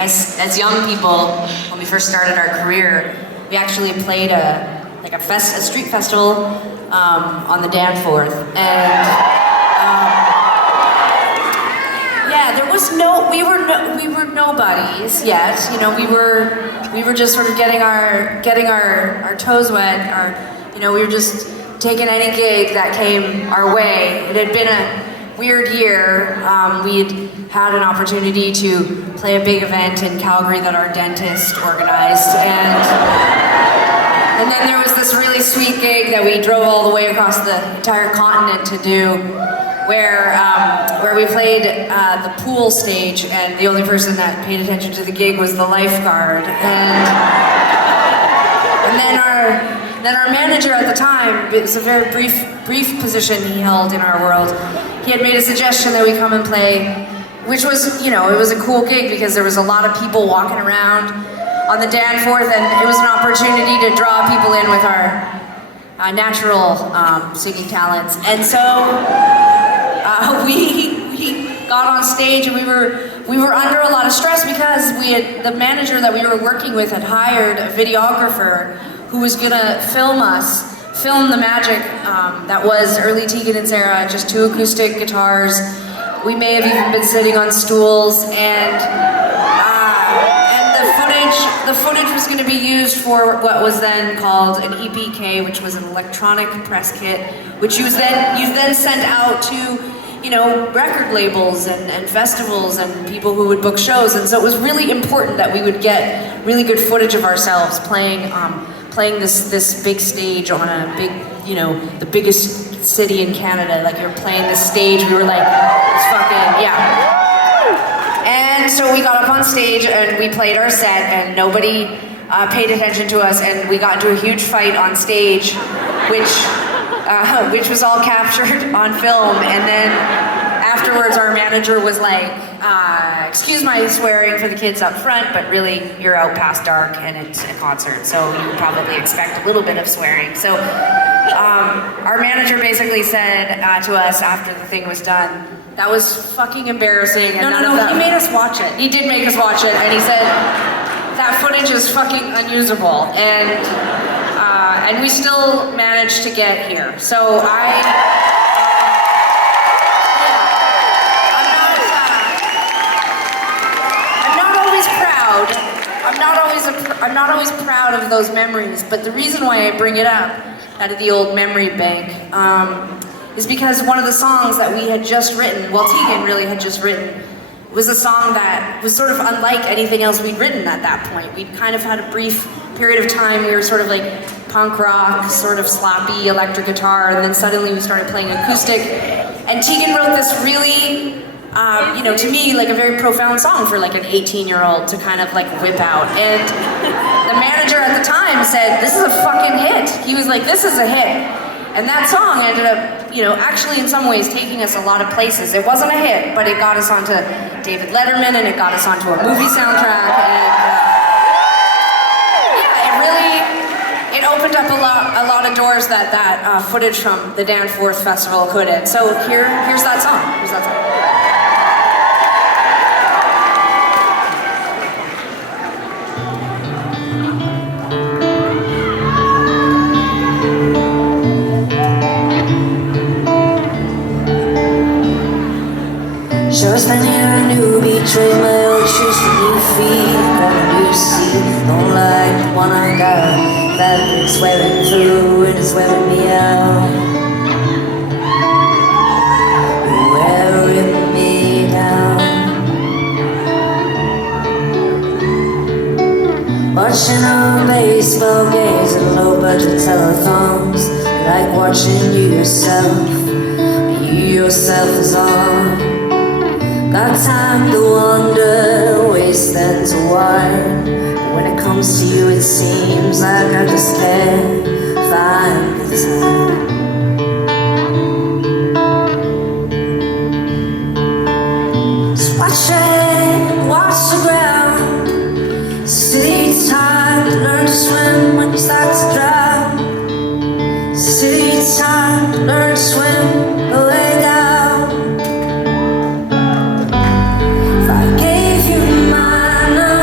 as young people, when we first started our career, we actually played a street festival on the Danforth, and yeah, there was we were nobodies yet. You know, we were just sort of getting our toes wet. We were just taking any gig that came our way. It had been a weird year. We'd had an opportunity to play a big event in Calgary that our dentist organized, and then there was this really sweet gig that we drove all the way across the entire continent to do, where we played the pool stage, and the only person that paid attention to the gig was the lifeguard, and then our manager at the time, it was a very brief position he held in our world, he had made a suggestion that we come and play, which was, it was a cool gig because there was a lot of people walking around on the Danforth, and it was an opportunity to draw people in with our natural singing talents. And so we got on stage, and we were under a lot of stress because the manager that we were working with had hired a videographer who was gonna film the magic that was early Tegan and Sara, just 2 acoustic guitars. We may have even been sitting on stools, and the footage was going to be used for what was then called an EPK, which was an electronic press kit, which you then sent out to, record labels and festivals and people who would book shows. And so it was really important that we would get really good footage of ourselves playing this big stage on a big, the biggest city in Canada. Like, you're playing this stage, we were like, it's fucking, yeah. And so we got up on stage and we played our set, and nobody paid attention to us, and we got into a huge fight on stage, which was all captured on film. And then afterwards our manager was like, excuse my swearing for the kids up front, but really you're out past dark and it's a concert, so you probably expect a little bit of swearing. So our manager basically said to us after the thing was done, that was fucking embarrassing. And No, he made us watch it. He did make us watch it, and he said, that footage is fucking unusable. And we still managed to get here. So I'm not always proud of those memories, but the reason why I bring it up out of the old memory bank is because one of the songs that we had just written, Tegan really had just written, was a song that was sort of unlike anything else we'd written at that point. We'd kind of had a brief period of time, we were sort of like punk rock, sort of sloppy electric guitar, and then suddenly we started playing acoustic. And Tegan wrote this really, to me, like a very profound song for like an 18-year-old to kind of like whip out. And the manager at the time said, this is a fucking hit. He was like, this is a hit. And that song ended up, actually in some ways taking us a lot of places. It wasn't a hit, but it got us onto David Letterman, and it got us onto a movie soundtrack, and it opened up a lot of doors that footage from the Danforth Festival couldn't. So here's that song. Sure, it's been here and you betrayed my old shoes for new feet. Gonna you see, don't like the one I got. That is wearing through, it is wearing me out. You're wearing me down. Watching our baseball games and low budget telephones. Like watching you yourself is on. Got time to wonder, waste and to whine. But when it comes to you, it seems like I just can't find the time. Just watch the ground. City time to learn to swim when you start to drown. City time to learn to swim the way down. If I gave you my number,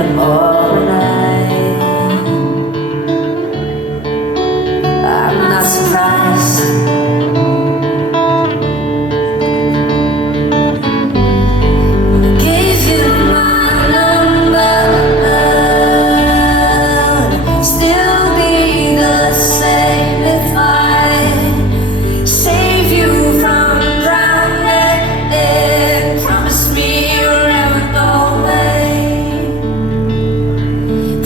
up all night. I'm not surprised. I gave you my number. Would it still be the same if I save you from drowning? Promise me you'll never go away.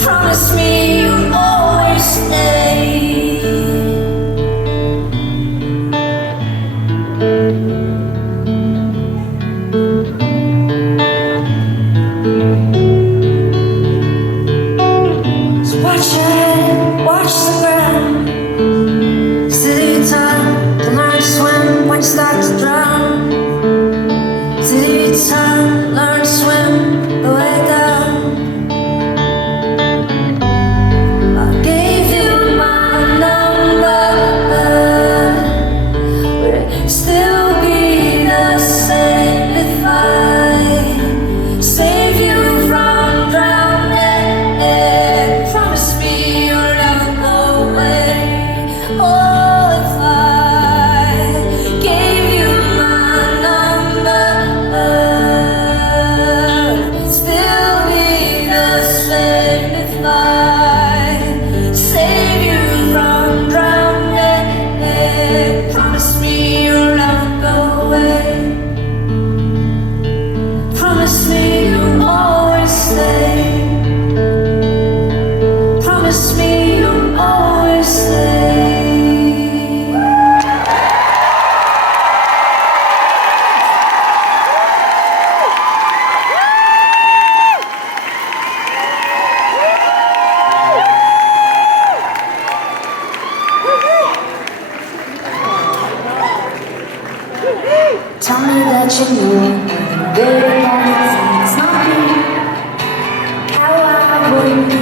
Promise me you'll always stay. So watch your head, watch the ground. City time to learn to swim when you start to drown. City time, learn to swim the way down. I gave you my number. Would it still be the same if I save you from drowning? Promise me you'll never go away. Oh, if I gave you my number, would it still be the same if I save you from drowning? Promise me you'll never go away. Promise me you'll always stay. Promise me you'll always stay. Tell me that you knew, baby, that it's not me. How I wouldn't be.